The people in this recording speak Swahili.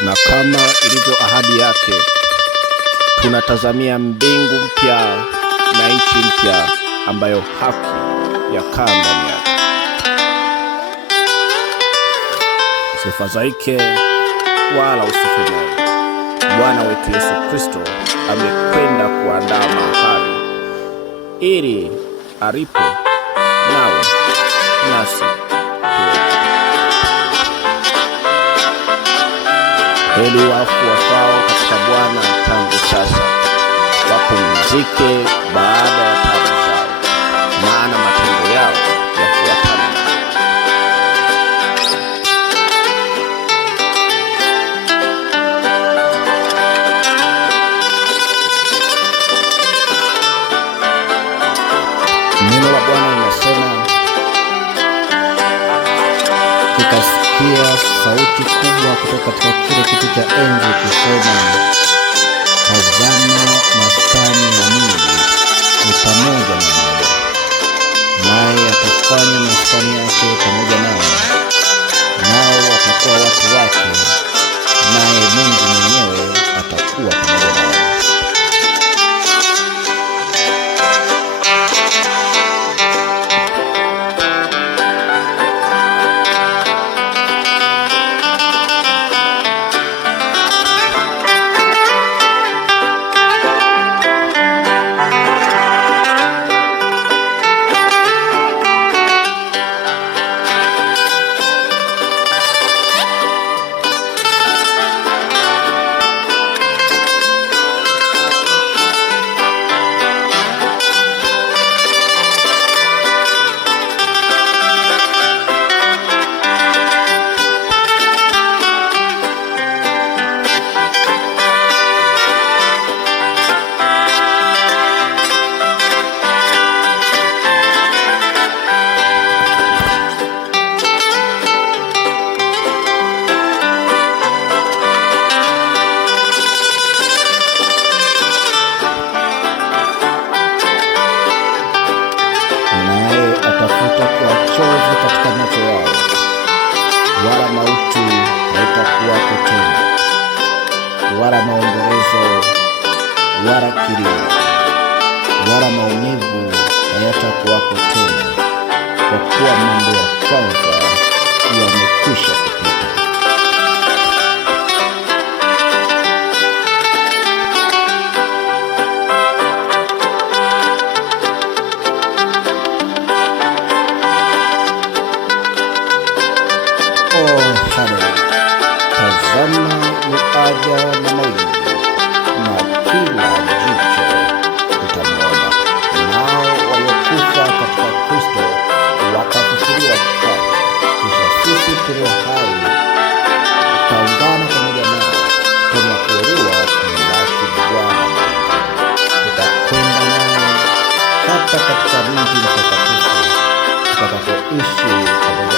na kama ilivyo ahadi yake, tunatazamia mbingu mpya na nchi mpya ambayo haki yakaa ndani yake. Usifadhaike wala usife moyo. Bwana wetu Yesu Kristo amekwenda kuandaa mahali ili alipo nawe nasi tuwepo. Heri wafu wafao katika Bwana tangu sasa, wapumzike baada ya taabu zao, maana matendo yao yafuatana. Neno la Bwana linasema, nikasikia sauti kubwa kutoka katika kile kiti cha enzi ikisema, tazama, maskani ya Mungu ni pamoja na wao, naye atafanya maskani yake pamoja nao, nao watakuwa watu wake, naye Mungu mwenyewe atakuwa pamoja nao. Chozi katika macho yao, wala mauti haitakuwako tena, wala maombolezo, wala kilio, wala maumivu hayatakuwako tena, kwa kuwa mambo ya kwanza yamekwisha kupita. Tazama, yuaja na mawingu, na kila jicho litamwona, nao waliokufa katika Kristo watafufuliwa kwanza. Kisha sisi tulio hai tutaungana pamoja nao, tunyakuliwa kumlaki Bwana. Tutakwenda nao hata katika mji mtakatifu, tutakapoishi pamoja